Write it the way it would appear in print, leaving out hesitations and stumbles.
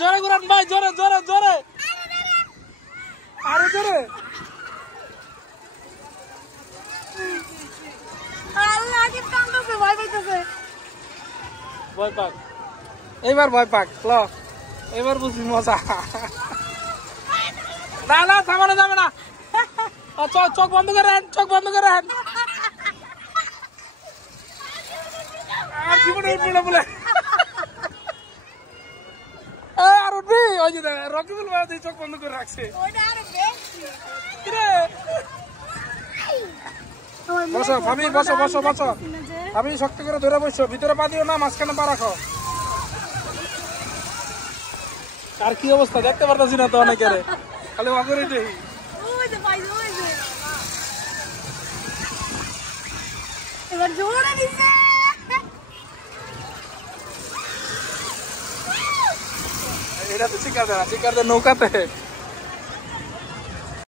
জোরে ঘুরান ভাই, জোরে জোরে জোরে, আরো জোরে। ভয় পাক, এইবার ভয় পাক, ল এবার বুঝবি মজা। না না থামানো যাবে না, চোখ বন্ধ করেন, চোখ বন্ধ করেন। আর জীবনে উঠবি না বলে আর উঠবি, ওই যে রকিবুল ভাই চোখ বন্ধ করে রাখছে। বসো ভাবি, বসো বসো বসো, আমি শক্ত করে ধরে বসছো, ভিতরে পা দিও না, মাঝখানে পা রাখো। আর কি অবস্থা দেখতে পারতাছি না তো অনেকের, খালি অগরে দেই। এবার জোরে দিছে, এটা তো শিকার দেয় না, শিকার দেয় নৌকাতে।